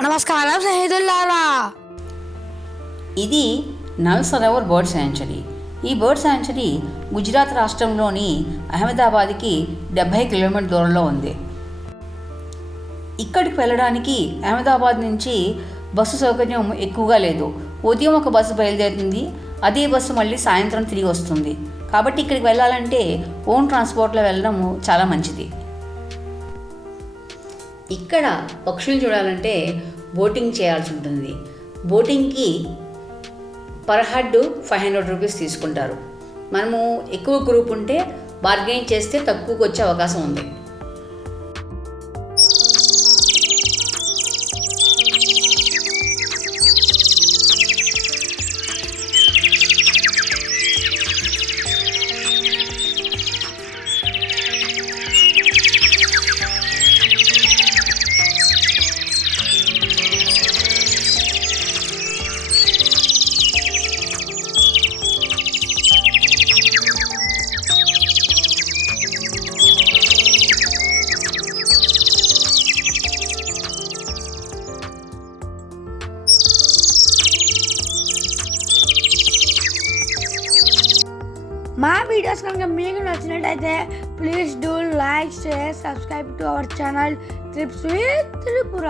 నమస్కారం స్నేహితులారా. ఇది నల్ సరోవర్ బర్డ్ శాంక్చురీ. ఈ బర్డ్ శాంక్చురీ గుజరాత్ రాష్ట్రంలోని అహ్మదాబాద్కి 70 కిలోమీటర్ దూరంలో ఉంది. ఇక్కడికి వెళ్ళడానికి అహ్మదాబాద్ నుంచి బస్సు సౌకర్యం ఎక్కువగా లేదు. ఉదయం ఒక బస్సు బయలుదేరుతుంది, అదే బస్సు మళ్ళీ సాయంత్రం తిరిగి వస్తుంది. కాబట్టి ఇక్కడికి వెళ్ళాలంటే ఓన్ ట్రాన్స్పోర్ట్లో వెళ్ళడం చాలా మంచిది. ఇక్కడ పక్షులు చూడాలంటే బోటింగ్ చేయాల్సి ఉంటుంది. బోటింగ్కి పర్ హెడ్ 500 రూపీస్ తీసుకుంటారు. మనము ఎక్కువ గ్రూప్ ఉంటే బార్గెయిన్ చేస్తే తక్కువకి వచ్చే అవకాశం ఉంది. మా వీడియోస్ కనుక మీకు నచ్చినట్టయితే please do like, share, subscribe to our channel trips with Tripura.